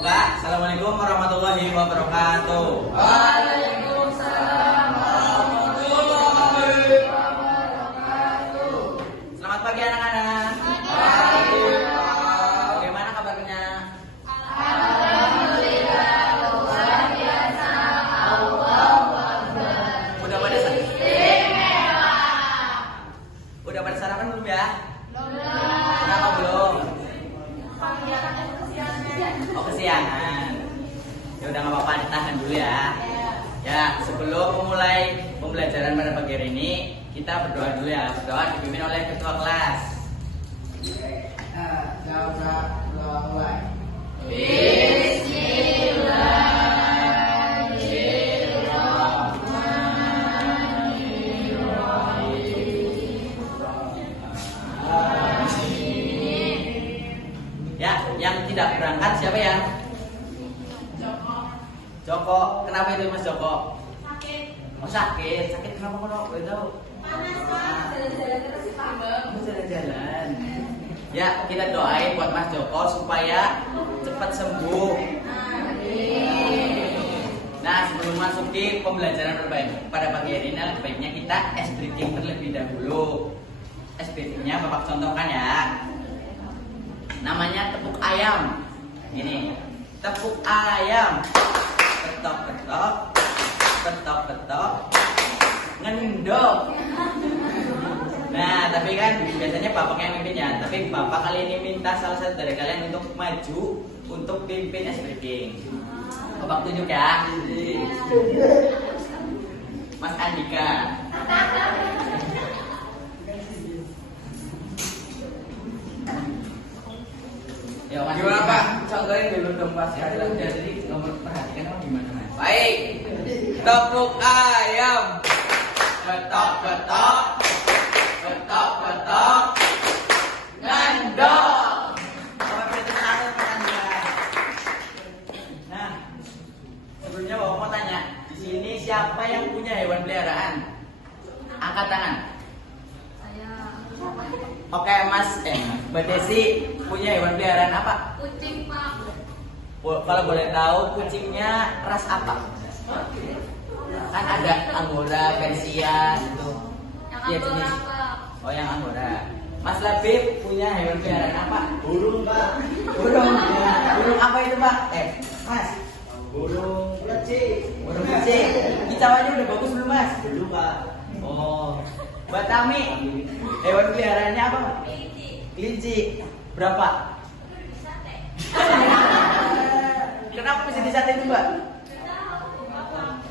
Buka. Assalamualaikum warahmatullahi wabarakatuh. Waalaikumsalam warahmatullahi wabarakatuh. Selamat pagi anak-anak. Pagi. Bagaimana kabarnya? Alhamdulillah luar biasa. Allahu Akbar. Udah pada sarapan? Istimewa. Udah pada sarapan belum ya? Belum. Kenapa belum? Panggilan kesiangan. Oh, kesiangan. Ya udah nggak apa-apa, ditahan dulu ya. Ya, sebelum memulai pembelajaran pada pagi hari ini, kita berdoa dulu ya. Berdoa dipimpin oleh ketua kelas. Ya, yang tidak berangkat siapa ya? Joko. Kenapa itu Mas Joko? Sakit. Oh, sakit. Sakit kenapa kok? Boleh tahu? Panas Mas. Jalan-jalan terus sih tambah. Kamu jalan-jalan. Ya, kita doain buat Mas Joko supaya cepat sembuh. Nah, sebelum masuk di pembelajaran pada pagi hari ini, lebih baiknya kita ice breathing terlebih dahulu. Ice breathingnya Bapak contohkan ya. Namanya tepuk ayam. Ini, tepuk ayam. Ketok-ketok, ketok-ketok, ngendok. Nah, tapi kan biasanya bapak yang mimpin ya. Tapi bapak kali ini minta salah satu dari kalian untuk maju untuk pimpin ice breaking. Bapak tunjuk ya. Mas Andika. Ya, Mas. Gimana Pak? Contohin dulu dong Pak. Jadi nomor perhatikan apa gimana Mas? Baik. Tepuk ayam. Ketok-ketok, ketok-ketok, ngendok. Nah, sebelumnya Bapak mau tanya, di sini siapa yang punya hewan peliharaan? Angkat tangan. Oke, Mbak Desi punya hewan peliharaan apa? Kucing Pak. Kalau boleh tahu kucingnya ras apa? Kan ada Angora, Persia itu. Yang Iya, Angora jenis. Pak. Oh, yang Angora. Mas Labib punya hewan peliharaan apa? Burung Pak. Burung. Burung apa itu, Pak? Mas. Burung kucing. Burung kucing. Kicauannya udah bagus belum, Mas? Belum Pak. Oh. Mbak Tami, hewan peliharaannya apa? Kelinci. Kelinci. Berapa? Sate. Kenapa bisa disate itu, Mbak?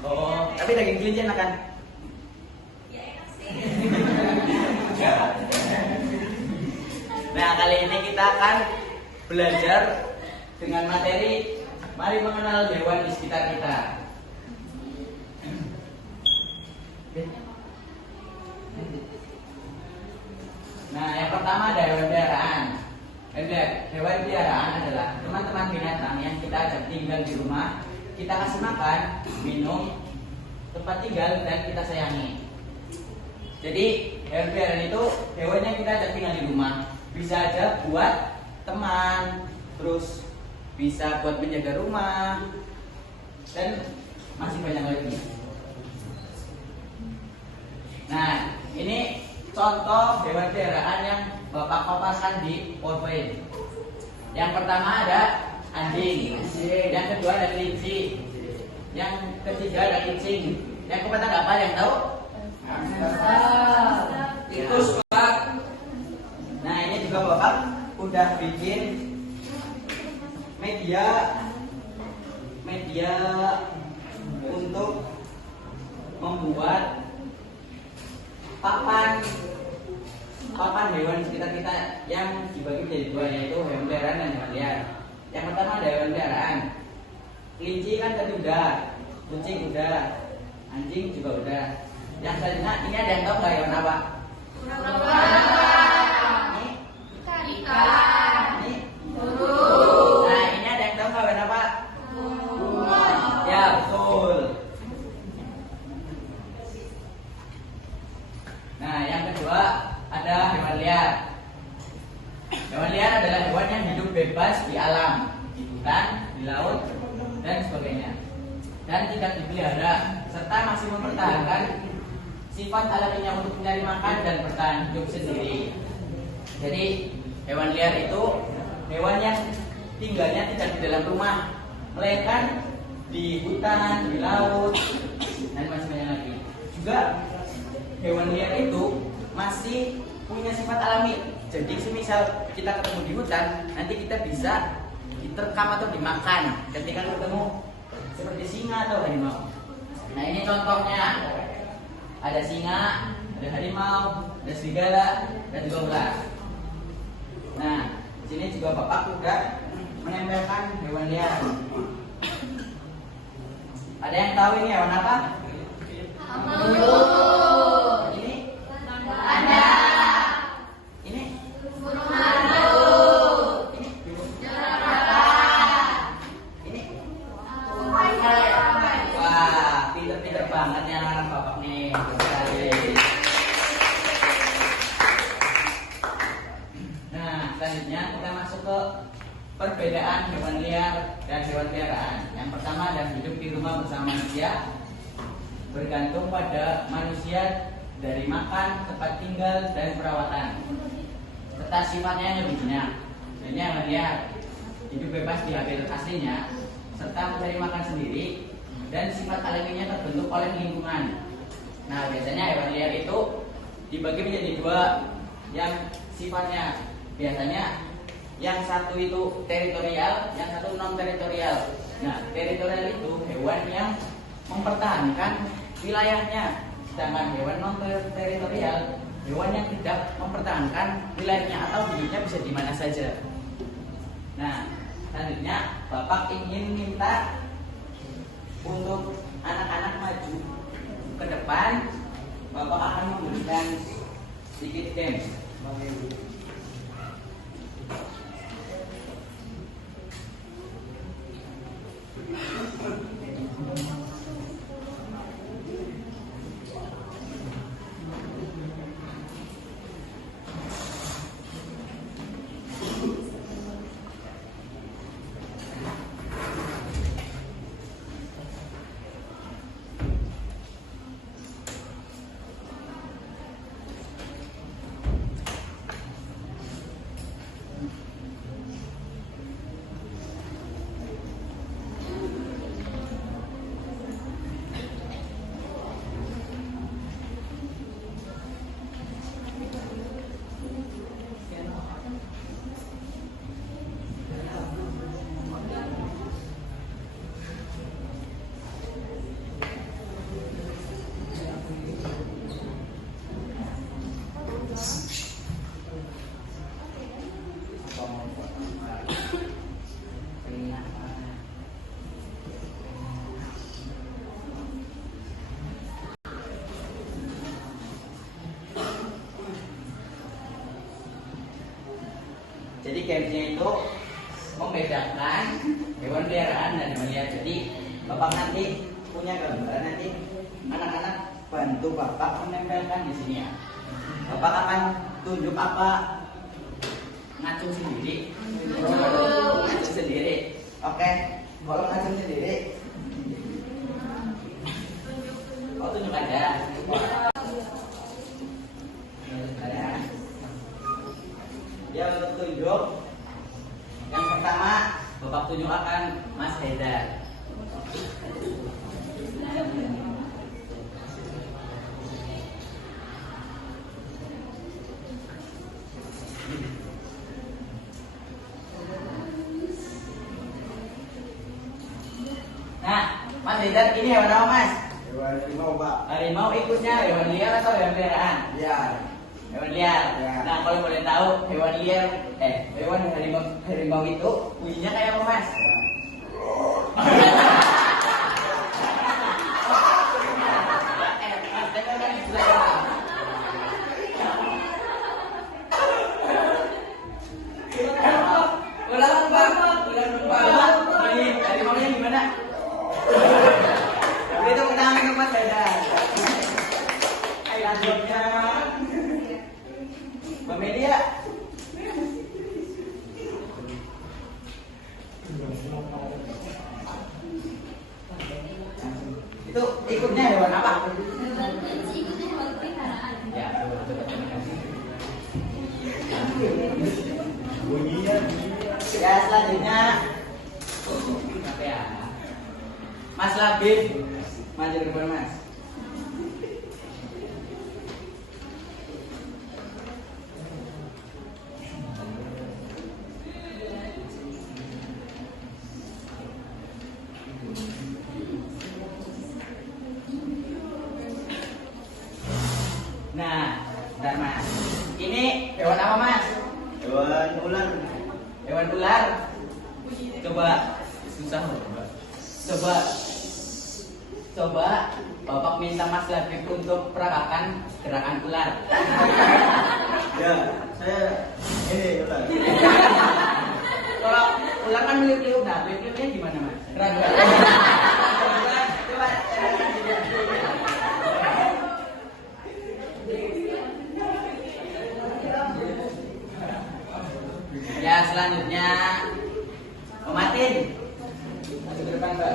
Oh, tapi daging kelinci enak kan? Ya enak sih. Nah, kali ini kita akan belajar dengan materi mari mengenal hewan di sekitar kita. Nah, yang pertama ada hewan peliharaan. Hewan peliharaan adalah teman-teman binatang yang kita ajak tinggal di rumah, kita kasih makan, minum, tempat tinggal, dan kita sayangi. Jadi hewan peliharaan itu hewan yang kita ajak tinggal di rumah. Bisa aja buat teman, terus bisa buat menjaga rumah, dan masih banyak lagi. Nah, ini contoh hewan peliharaan yang Bapak paparkan di PowerPoint. Yang pertama ada anjing, yang kedua ada kelinci, yang ketiga ada kucing, yang keempat ada apa yang tahu? Tikus Pak. Nah, ini juga Bapak udah bikin media untuk membuat papan hewan sekitar kita yang dibagi menjadi dua, yaitu hewan peliharaan dan hewan liar. Yang pertama ada hewan peliharaan. Kelinci kan tadi udah, kucing udah, anjing juga udah. Yang selanjutnya ini ada yang tahu nggak hewan apa? Ini, Ikan. ini. Burung. Nah, ini ada yang tahu nggak hewan apa? Ya, betul. Nah, yang kedua ada hewan liar. Hewan liar adalah hewan yang hidup bebas di alam, di hutan, di di laut, dan sebagainya. Dan tidak dipelihara, serta masih mempertahankan sifat alaminya untuk mencari makan dan bertahan hidup sendiri. Jadi hewan liar itu hewan yang tinggalnya tidak di dalam rumah, melainkan di hutan, di laut, dan macam-macam lagi. Juga hewan liar itu masih punya sifat alami. Jadi semisal kita ketemu di hutan, nanti kita bisa diterkam atau dimakan ketika ketemu seperti singa atau harimau. Nah ini contohnya, ada singa, ada harimau, ada serigala, dan juga ular. Nah di sini juga bapak juga menempelkan hewan liar. Ada yang tahu ini hewan apa? Ini? Ada. Ini? Burung hantu. Ini? Ini? Wah, pinter-pinter banget nih anak-anak bapak nih. Sekali. Nah, selanjutnya kita masuk ke perbedaan hewan liar dan hewan peliharaan. Yang pertama adalah hidup di rumah bersama manusia, bergantung pada manusia dari makan, tempat tinggal, dan perawatan. Serta sifatnya yang lebih banyak. Ini hewan liar, hidup bebas di habitat aslinya, serta mencari makan sendiri, dan sifat alaminya terbentuk oleh lingkungan. Nah, biasanya hewan liar itu dibagi menjadi dua, yang sifatnya biasanya yang satu itu teritorial, yang satu non teritorial. Nah, teritorial itu hewan yang mempertahankan wilayahnya, sedangkan hewan non teritorial hewan yang tidak mempertahankan wilayahnya atau hidupnya bisa di mana saja. Nah, selanjutnya bapak ingin minta untuk anak-anak maju ke depan. Bapak akan memberikan sedikit game. Jadi gamesnya itu membedakan hewan peliharaan dan hewan liar. Jadi bapak nanti punya gambar, nanti anak-anak bantu bapak menempelkan di sini ya. Bapak akan tunjuk apa? Ngacung sendiri. Ngacung sendiri. Oke. Kalau ngacung sendiri, oh tunjuk aja. Dia untuk tunjuk. Yang pertama, bapak tunjuk akan Mas Haidar. Nah, Mas Haidar ini hewan apa, Mas? Hewan harimau, Pak. Harimau ikutnya hewan liar atau hewan peliharaan? Liar. Hewan liar. Ya. Nah, kalau boleh tahu hewan liar, hewan harimau itu bunyinya kayak apa, Mas? Mas, tempelkan di sebelah ya. Ulang, Pak. Ini harimaunya gimana? Itu tangan ke Mas Haidar. Lanjutnya Mbak Media. Ikutnya hewan apa? Hewan kunci ikutnya hewan peliharaan. Ya, coba terima kasih. Bunyinya. Ya, selanjutnya apa ya? Mas Labib, maju ke depan Mas. Nah, bentar Mas. Ini hewan apa Mas? Hewan ular. Hewan ular. Coba susah loh. Coba coba Bapak minta Mas Labib untuk peragakan gerakan ular. Ya, saya ini ular. Kalau ular kan meliuk-liuk, nah meliuk-liuknya gimana Mas? Gerakan. Coba caranya juga. Ya, selanjutnya Om Martin. Masuk ke depan, Mbak.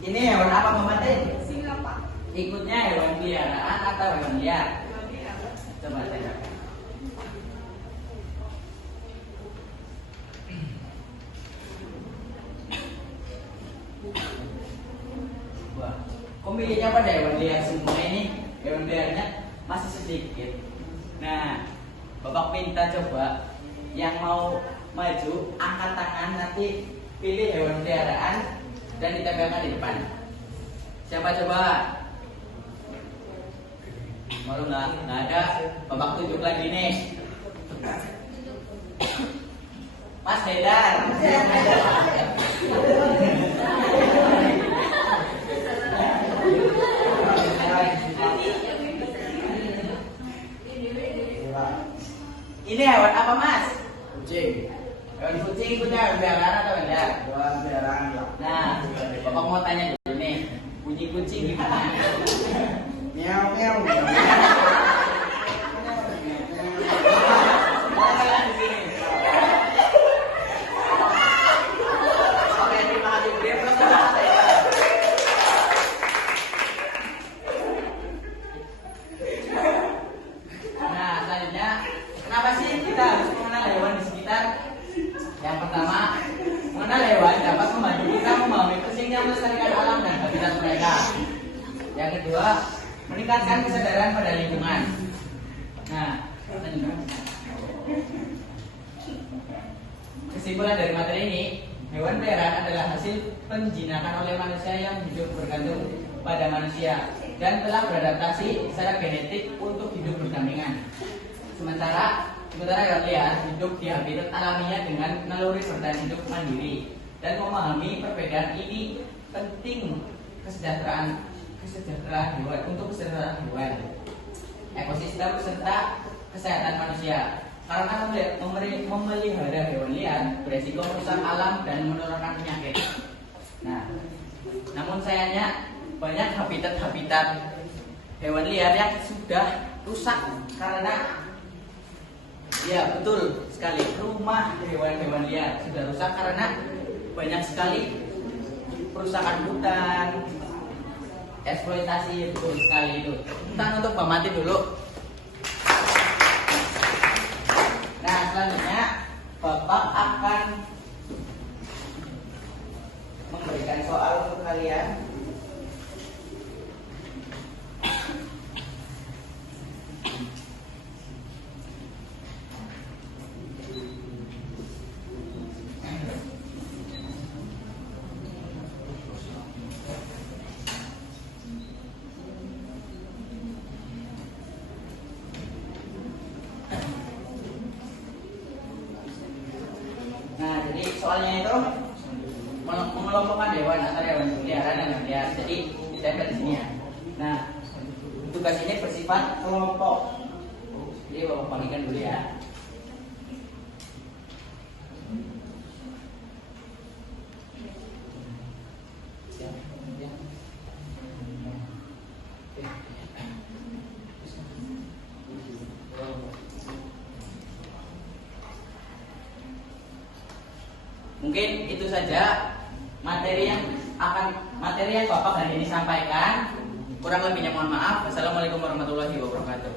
Ini hewan apa, Om Martin? Singa Pak. Ikutnya hewan peliharaan atau hewan liar? Coba tanya. Wah, kok milihnya pada hewan liar semua ini? Hewan liarnya masih sedikit. Nah, Bapak minta coba yang mau maju angkat tangan, nanti pilih hewan peliharaan dan ditempelkan di depan. Siapa coba? Malu nggak ada. Bapak tunjuk lagi nih. Mas Haidar. Ini hewan apa Mas? Kucing. Hewan kucing ikutnya hewan peliharaan atau enggak? Hewan peliharaan. Nah, Bapak mau tanya dulu nih, bunyi kucing gimana? Miau miau. Oke, terima kasih. Dia belum selesai. Nah, selanjutnya, kenapa sih kita harus mengenal hewan di sekitar? Yang pertama, mengenal hewan dapat membantu kita memahami pentingnya melestarikan alam dan habitat mereka. Yang kedua, meningkatkan kesadaran pada lingkungan. Nah, selanjutnya. Kesimpulan dari materi ini, hewan peliharaan adalah hasil penjinakan oleh manusia yang hidup bergantung pada manusia dan telah beradaptasi secara genetik untuk hidup berdampingan. Sementara hewan liar hidup di habitat alaminya dengan naluri bertahan hidup mandiri dan memahami perbedaan ini penting kesejahteraan hewan untuk kesejahteraan hewan, ekosistem serta kesehatan manusia. Karena memelihara hewan liar beresiko merusak alam dan menurunkan penyakit. Nah, namun sayangnya banyak habitat hewan liar yang sudah rusak karena, ya betul sekali, rumah hewan-hewan liar sudah rusak karena banyak sekali perusakan hutan, eksploitasi, betul sekali itu. Kita untuk Pak Mati dulu. Nah, selanjutnya Bapak akan memberikan soal untuk kalian. Nah, jadi soalnya itu mengelompokkan hewan antara hewan peliharaan dan hewan liar. Jadi ditempel di sini ya. Nah, tugas ini bersifat kelompok. Jadi Bapak bagikan dulu ya. Ya. Oke. Mungkin itu saja materi yang Bapak hari ini sampaikan. Kurang lebihnya mohon maaf. Wassalamualaikum warahmatullahi wabarakatuh.